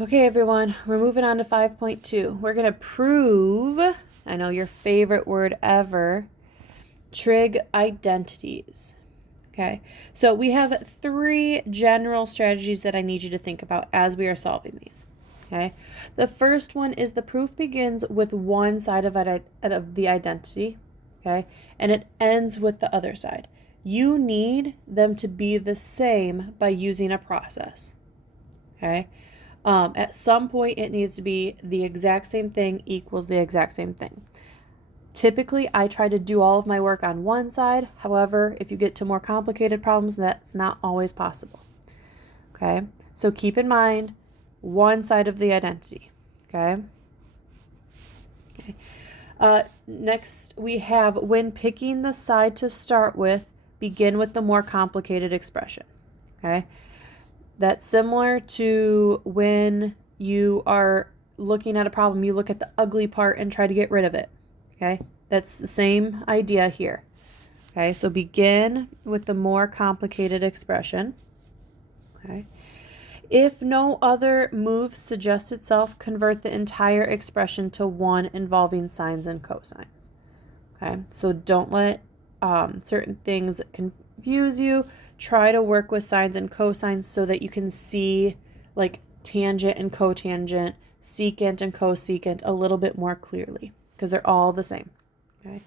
Okay, everyone, we're moving on to 5.2. We're going to prove, I know your favorite word ever, trig identities. Okay, so we have three general strategies that I need you to think about as we are solving these. Okay, the first one is the proof begins with one side of the identity, okay, and it ends with the other side. You need them to be the same by using a process, okay? At some point, it needs to be the exact same thing equals the exact same thing. Typically, I try to do all of my work on one side. However, if you get to more complicated problems, that's not always possible. Okay, so keep in mind one side of the identity. Okay. Next, we have when picking the side to start with, begin with the more complicated expression. Okay. That's similar to when you are looking at a problem, you look at the ugly part and try to get rid of it. Okay, that's the same idea here. Okay, so begin with the more complicated expression. Okay, if no other move suggests itself, convert the entire expression to one involving sines and cosines. Okay, so don't let certain things confuse you. Try to work with sines and cosines so that you can see like tangent and cotangent, secant and cosecant a little bit more clearly because they're all the same. Okay.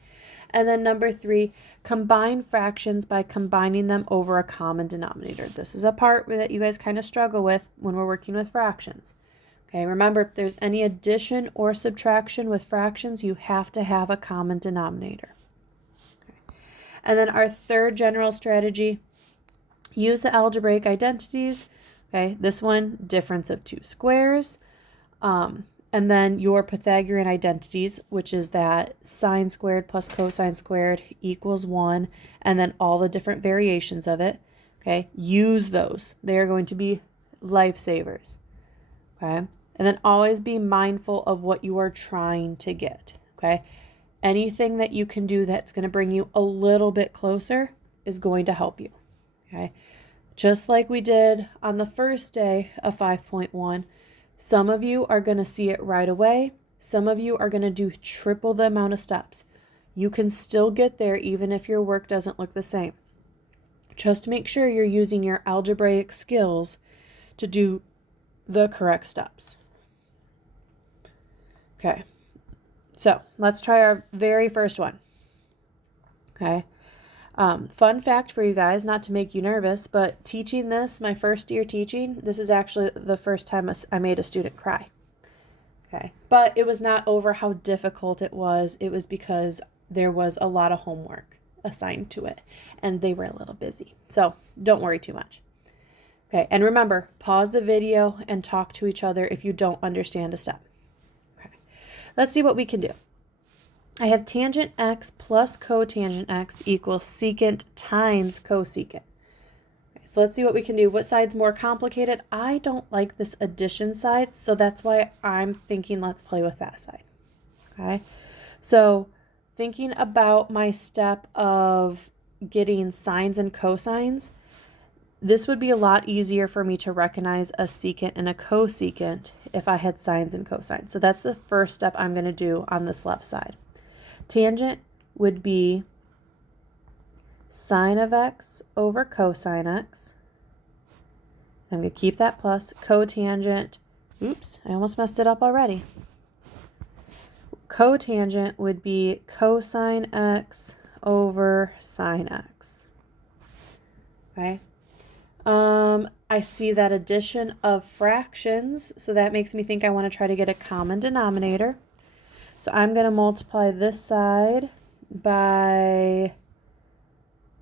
And then number 3, combine fractions by combining them over a common denominator. This is a part that you guys kind of struggle with when we're working with fractions. Okay, remember, if there's any addition or subtraction with fractions, you have to have a common denominator. Okay. And then our third general strategy, use the algebraic identities. Okay, this one, difference of two squares. And then your Pythagorean identities, which is that sine squared plus cosine squared equals 1, and then all the different variations of it. Okay, use those. They are going to be lifesavers. Okay, and then always be mindful of what you are trying to get. Okay, anything that you can do that's going to bring you a little bit closer is going to help you. Okay, just like we did on the first day of 5.1, some of you are going to see it right away. Some of you are going to do triple the amount of steps. You can still get there even if your work doesn't look the same. Just make sure you're using your algebraic skills to do the correct steps. Okay, so let's try our very first one. Okay. Fun fact for you guys, not to make you nervous, but teaching this, my first year teaching, this is actually the first time I made a student cry. Okay. But it was not over how difficult it was. It was because there was a lot of homework assigned to it and they were a little busy. So don't worry too much. Okay. And remember, pause the video and talk to each other if you don't understand a step. Okay. Let's see what we can do. I have tangent x plus cotangent x equals secant times cosecant. Okay, so let's see what we can do. What side's more complicated? I don't like this addition side, so that's why I'm thinking let's play with that side. Okay, so thinking about my step of getting sines and cosines, this would be a lot easier for me to recognize a secant and a cosecant if I had sines and cosines. So that's the first step I'm going to do on this left side. Tangent would be sine of x over cosine x. I'm going to keep that plus. Cotangent, oops, I almost messed it up already. Cotangent would be cosine x over sine x. Okay. I see that addition of fractions, so that makes me think I want to try to get a common denominator. So I'm going to multiply this side by,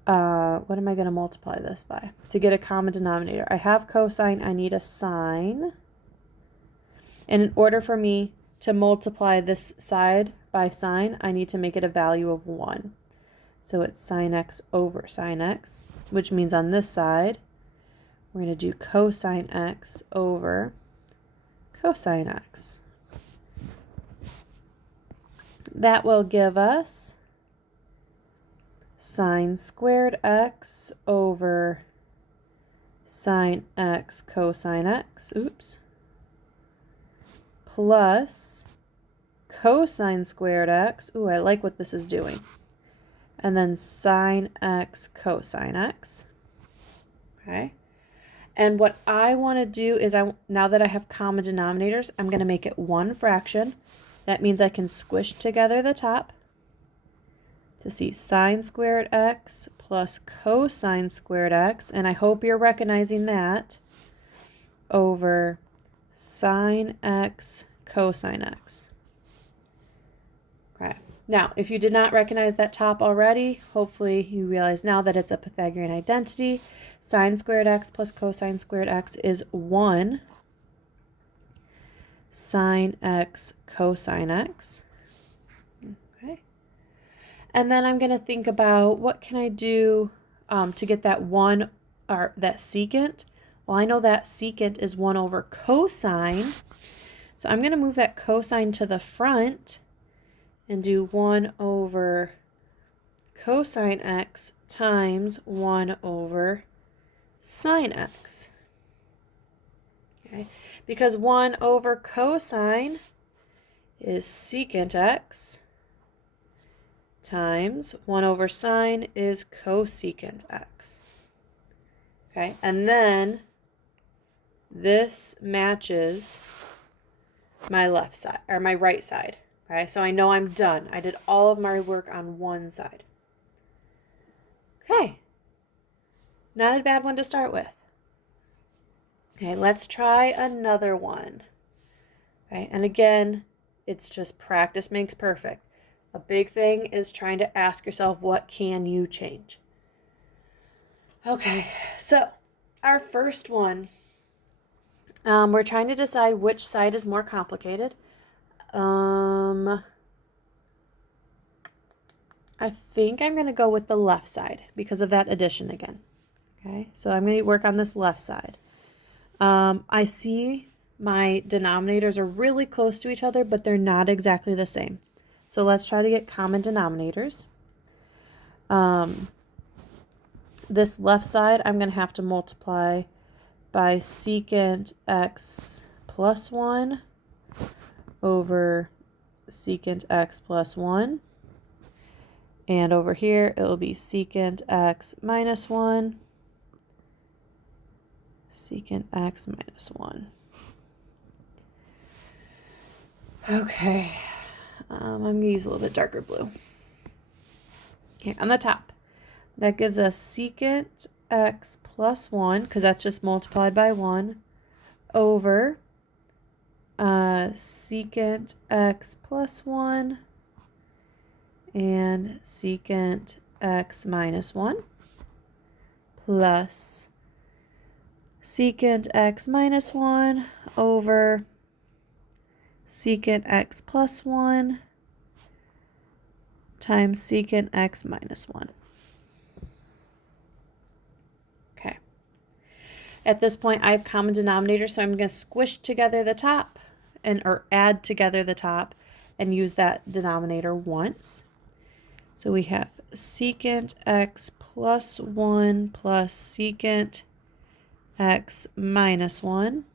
what am I going to multiply this by? To get a common denominator. I have cosine, I need a sine. And in order for me to multiply this side by sine, I need to make it a value of 1. So it's sine x over sine x, which means on this side, we're going to do cosine x over cosine x. That will give us sine squared x over sine x cosine x. Oops. plus cosine squared x. Ooh, I like what this is doing. And then sine x cosine x. Okay. And what I want to do is, now that I have common denominators, I'm going to make it one fraction. That means I can squish together the top to see sine squared x plus cosine squared x, and I hope you're recognizing that, over sine x cosine x. Okay. Now, if you did not recognize that top already, hopefully you realize now that it's a Pythagorean identity. Sine squared x plus cosine squared x is 1 sine x cosine x. Okay. And then I'm going to think about what can I do to get that 1, or that secant. Well, I know that secant is 1 over cosine. So I'm going to move that cosine to the front and do 1 over cosine x times 1 over sine x. Okay, because 1 over cosine is secant x times 1 over sine is cosecant x. Okay, and then this matches my left side, or my right side. Okay, so I know I'm done. I did all of my work on one side. Okay, not a bad one to start with. Okay, let's try another one. Okay, and again, it's just practice makes perfect. A big thing is trying to ask yourself, what can you change? Okay, so our first one, we're trying to decide which side is more complicated. I think I'm going to go with the left side because of that addition again. Okay, so I'm going to work on this left side. I see my denominators are really close to each other, but they're not exactly the same. So let's try to get common denominators. This left side, I'm going to have to multiply by secant x plus 1 over secant x plus 1. And over here, it will be secant x minus 1, secant x minus 1. Okay, I'm going to use a little bit darker blue. Okay, on the top, that gives us secant x plus 1, because that's just multiplied by 1, over secant x plus 1 and secant x minus 1 plus secant x minus 1 over secant x plus 1 times secant x minus 1. Okay. At this point, I have common denominators, so I'm going to squish together the top, or add together the top, and use that denominator once. So we have secant x plus 1 plus secant x minus 1.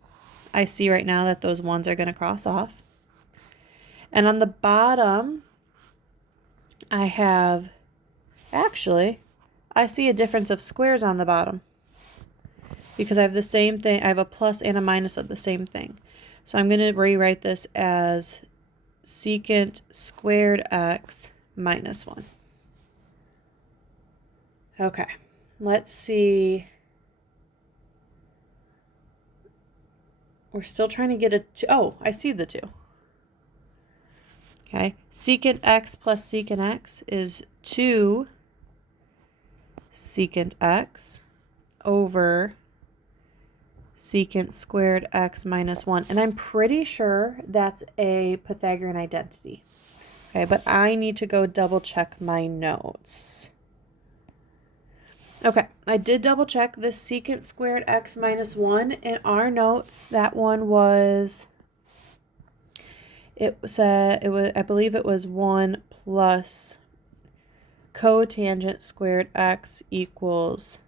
I see right now that those ones are going to cross off. And on the bottom, I have, actually, I see a difference of squares on the bottom because I have the same thing. I have a plus and a minus of the same thing. So I'm going to rewrite this as secant squared x minus 1. Okay, let's see. We're still trying to get a 2. Oh, I see the 2. Okay, secant x plus secant x is 2 secant x over secant squared x minus 1. And I'm pretty sure that's a Pythagorean identity. Okay, but I need to go double check my notes. Okay, I did double check this secant squared x minus 1 in our notes. That one was, I believe it was 1 plus cotangent squared x equals,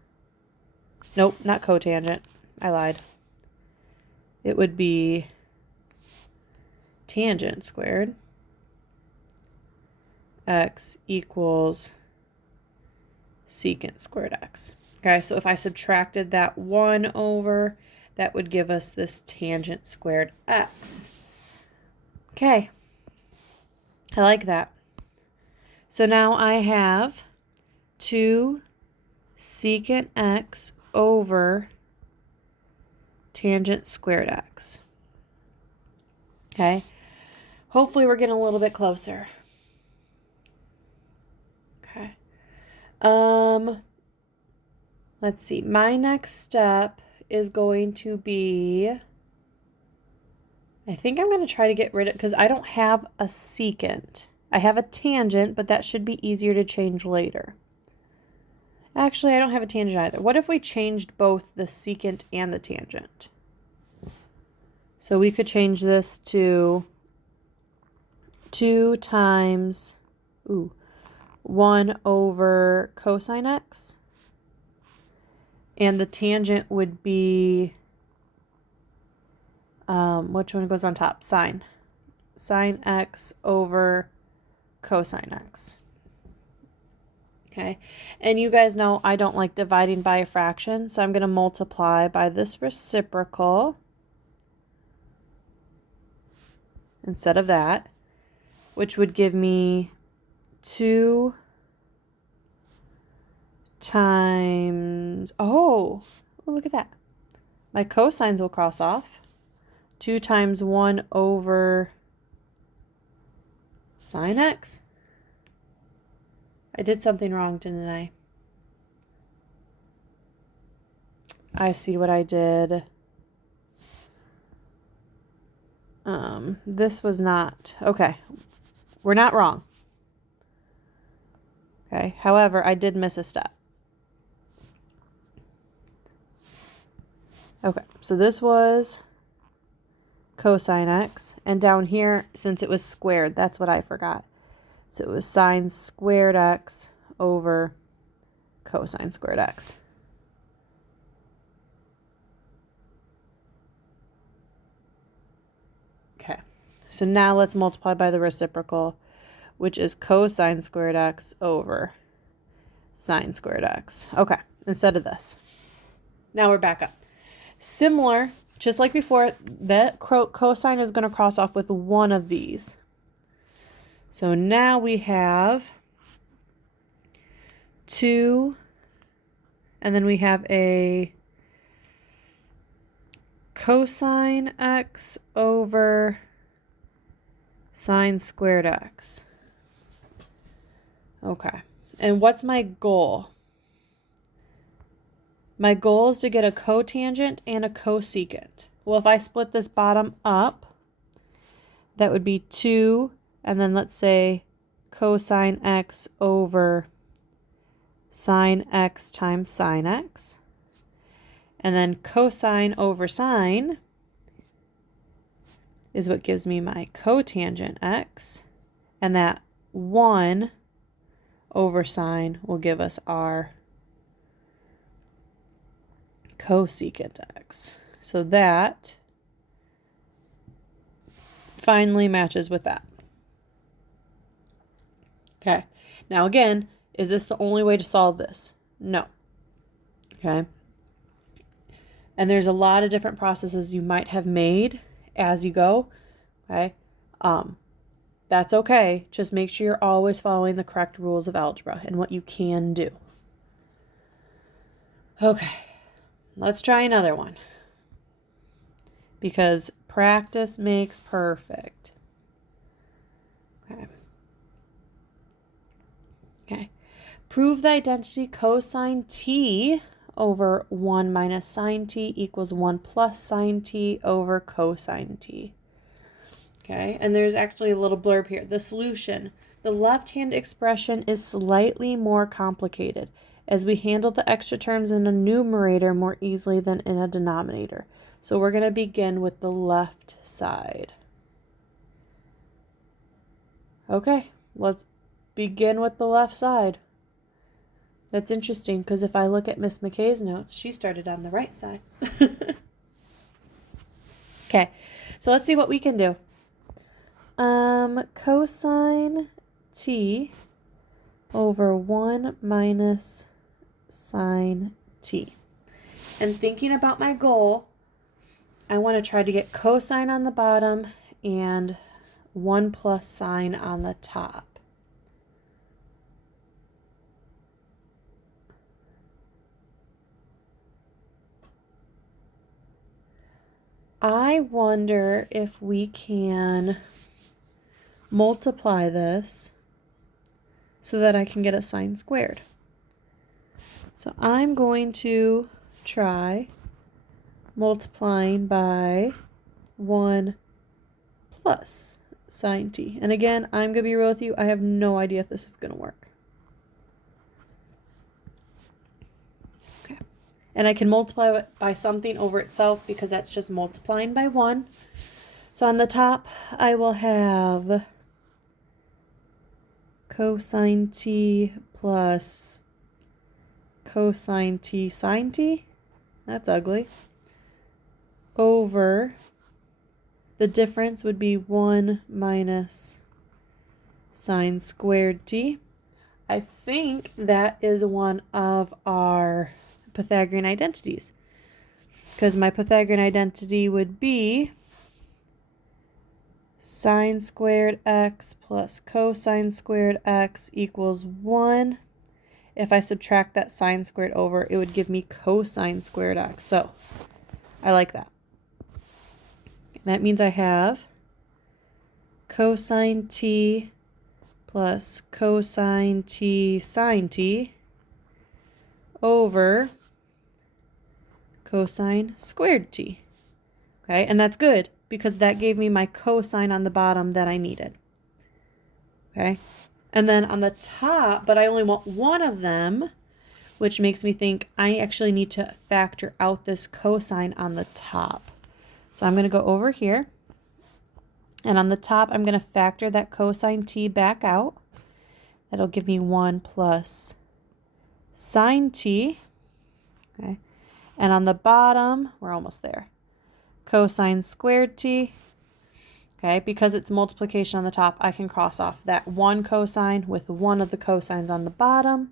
nope, not cotangent. I lied. It would be tangent squared x equals secant squared x. Okay, so if I subtracted that 1 over, that would give us this tangent squared x. Okay, I like that. So now I have 2 secant x over tangent squared x. Okay, hopefully we're getting a little bit closer. Okay. Let's see. My next step is going to be, I think I'm going to try to get rid of, because I don't have a secant. I have a tangent, but that should be easier to change later. Actually, I don't have a tangent either. What if we changed both the secant and the tangent? So we could change this to 2 times 1 over cosine x. And the tangent would be, which one goes on top? Sine. Sine x over cosine x. Okay, and you guys know I don't like dividing by a fraction, so I'm going to multiply by this reciprocal instead of that, which would give me 2 times, oh, look at that. My cosines will cross off. 2 times 1 over sine x. I did something wrong, didn't I? I see what I did. This was not, okay. We're not wrong. Okay, however, I did miss a step. Okay, so this was cosine x, and down here, since it was squared, that's what I forgot. So it was sine squared x over cosine squared x. Okay, so now let's multiply by the reciprocal, which is cosine squared x over sine squared x. Okay, instead of this. Now we're back up. Similar, just like before, that cosine is going to cross off with one of these. So now we have 2, and then we have a cosine x over sine squared x. Okay, and what's my goal? My goal is to get a cotangent and a cosecant. Well, if I split this bottom up, that would be 2, and then let's say cosine x over sine x times sine x. And then cosine over sine is what gives me my cotangent x. And that 1 over sine will give us our cosecant x. So that finally matches with that. Okay, now again, is this the only way to solve this? No. Okay, and there's a lot of different processes you might have made as you go. Okay, that's okay. Just make sure you're always following the correct rules of algebra and what you can do. Okay, let's try another one, because practice makes perfect. Okay. Okay. Prove the identity cosine t over 1 minus sine t equals 1 plus sine t over cosine t. Okay, and there's actually a little blurb here. The solution. The left-hand expression is slightly more complicated, as we handle the extra terms in a numerator more easily than in a denominator. So we're going to begin with the left side. Okay, let's begin with the left side. That's interesting, because if I look at Miss McKay's notes, she started on the right side. Okay, so let's see what we can do. Cosine t over 1 minus sine t. And thinking about my goal, I want to try to get cosine on the bottom and 1 plus sine on the top. I wonder if we can multiply this so that I can get a sine squared. So I'm going to try multiplying by 1 plus sine t. And again, I'm going to be real with you. I have no idea if this is going to work. Okay. And I can multiply it by something over itself because that's just multiplying by 1. So on the top, I will have cosine t plus cosine t sine t. That's ugly. Over, the difference would be 1 minus sine squared t. I think that is one of our Pythagorean identities, because my Pythagorean identity would be sine squared x plus cosine squared x equals 1. If I subtract that sine squared over, it would give me cosine squared x. So I like that. That means I have cosine t plus cosine t sine t over cosine squared t. Okay, and that's good because that gave me my cosine on the bottom that I needed. Okay, and then on the top, but I only want one of them, which makes me think I actually need to factor out this cosine on the top. So I'm going to go over here, and on the top, I'm going to factor that cosine t back out. That'll give me 1 plus sine t. Okay, and on the bottom, we're almost there. Cosine squared t. Okay, because it's multiplication on the top, I can cross off that 1 cosine with one of the cosines on the bottom.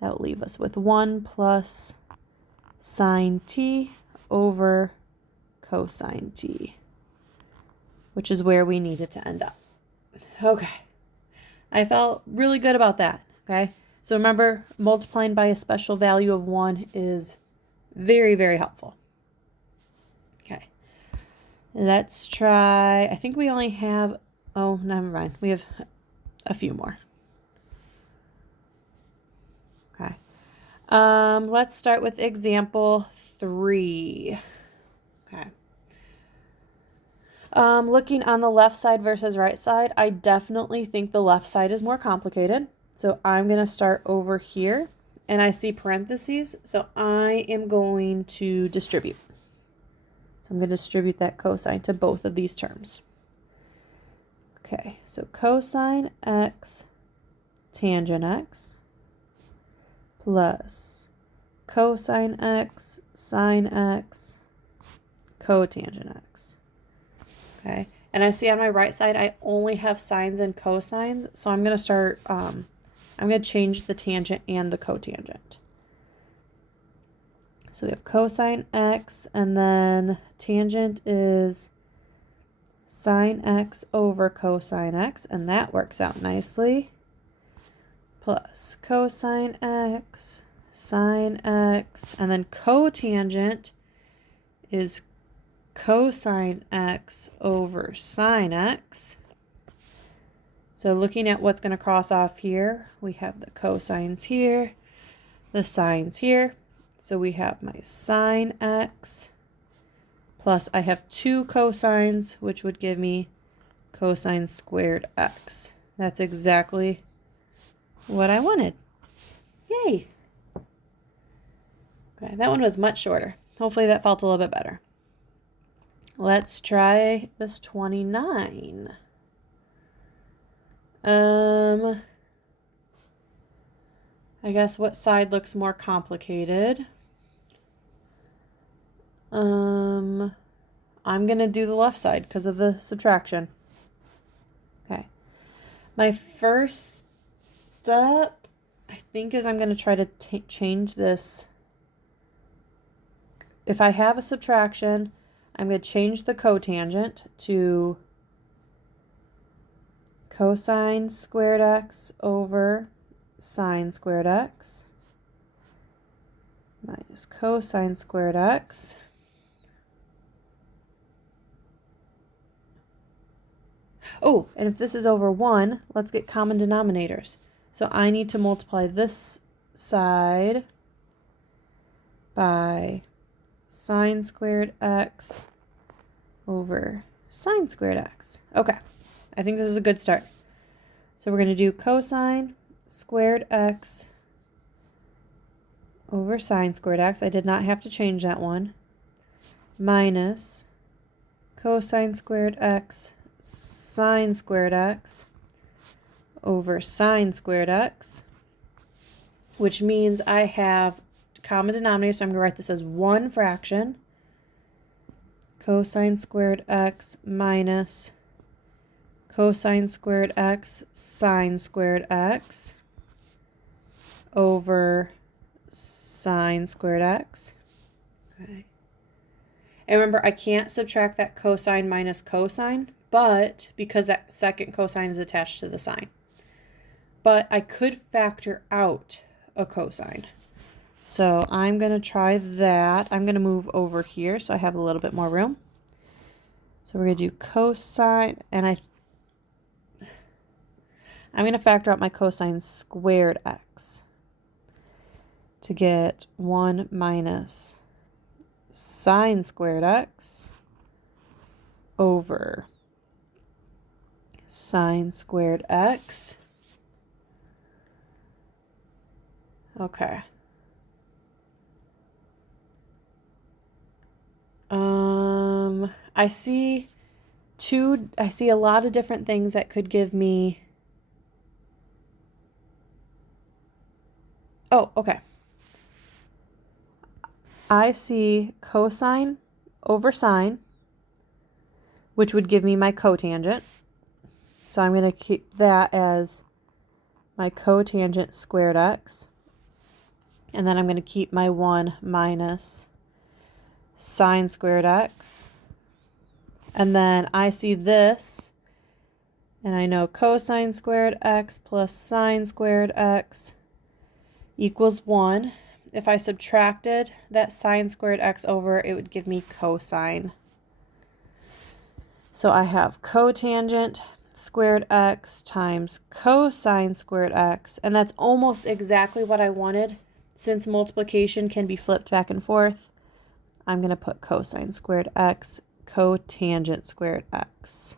That will leave us with 1 plus sine t over cosine t, which is where we needed to end up. Okay, I felt really good about that. Okay, so remember, multiplying by a special value of 1 is very, very helpful. Okay, let's try, I think we only have, oh, never mind, we have a few more. Okay, let's start with example 3. Okay. Looking on the left side versus right side, I definitely think the left side is more complicated. So I'm going to start over here, and I see parentheses, so I am going to distribute. So I'm going to distribute that cosine to both of these terms. Okay, so cosine x tangent x plus cosine x sine x cotangent x. Okay, and I see on my right side I only have sines and cosines, so I'm going to start, I'm going to change the tangent and the cotangent. So we have cosine x, and then tangent is sine x over cosine x, and that works out nicely, plus cosine x, sine x, and then cotangent is cosine x over sine x. So looking at what's going to cross off here, we have the cosines here, the sines here. So we have my sine x plus I have 2 cosines, which would give me cosine squared x. That's exactly what I wanted. Yay! Okay, that one was much shorter. Hopefully that felt a little bit better. Let's try this 29. I guess what side looks more complicated? I'm going to do the left side because of the subtraction. My first step, I think, is I'm going to try to change this. If I have a subtraction, I'm going to change the cotangent to cosine squared x over sine squared x minus cosine squared x Oh, and if this is over 1, let's get common denominators. So I need to multiply this side by sine squared x over sine squared x. Okay, I think this is a good start. So we're going to do cosine squared x over sine squared x. I did not have to change that one. Minus cosine squared x sine squared x over sine squared x, which means I have common denominator, so I'm going to write this as one fraction. Cosine squared x minus cosine squared x sine squared x over sine squared x. Okay. And remember, I can't subtract that cosine minus cosine, but because that second cosine is attached to the sine. But I could factor out a cosine. So I'm going to try that. I'm going to move over here so I have a little bit more room. So we're going to do cosine, and I'm going to factor out my cosine squared x to get 1 minus sine squared x over sine squared x. Okay. I see a lot of different things that could give me. Oh, okay. I see cosine over sine, which would give me my cotangent. So I'm going to keep that as my cotangent squared x. And then I'm going to keep my 1 minus sine squared x. And then I see this, and I know cosine squared x plus sine squared x equals 1. If I subtracted that sine squared x over, it would give me cosine. So I have cotangent squared x times cosine squared x, and that's almost exactly what I wanted. Since multiplication can be flipped back and forth, I'm going to put cosine squared x, cotangent squared x.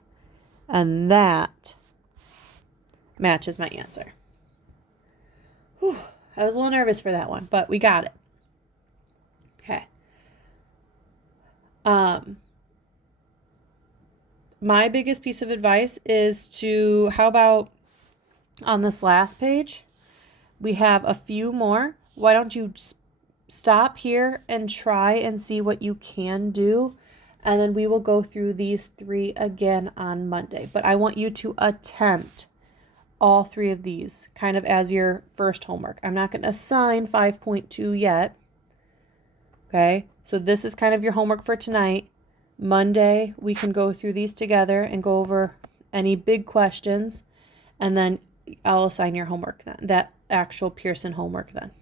And that matches my answer. Whew, I was a little nervous for that one, but we got it. Okay. My biggest piece of advice is to, how about on this last page, we have a few more. Why don't you stop here and try and see what you can do, and then we will go through these 3 again on Monday. But I want you to attempt all 3 of these kind of as your first homework. I'm not going to assign 5.2 yet. Okay, so this is kind of your homework for tonight. Monday, we can go through these together and go over any big questions, and then I'll assign your homework then, that actual Pearson homework then.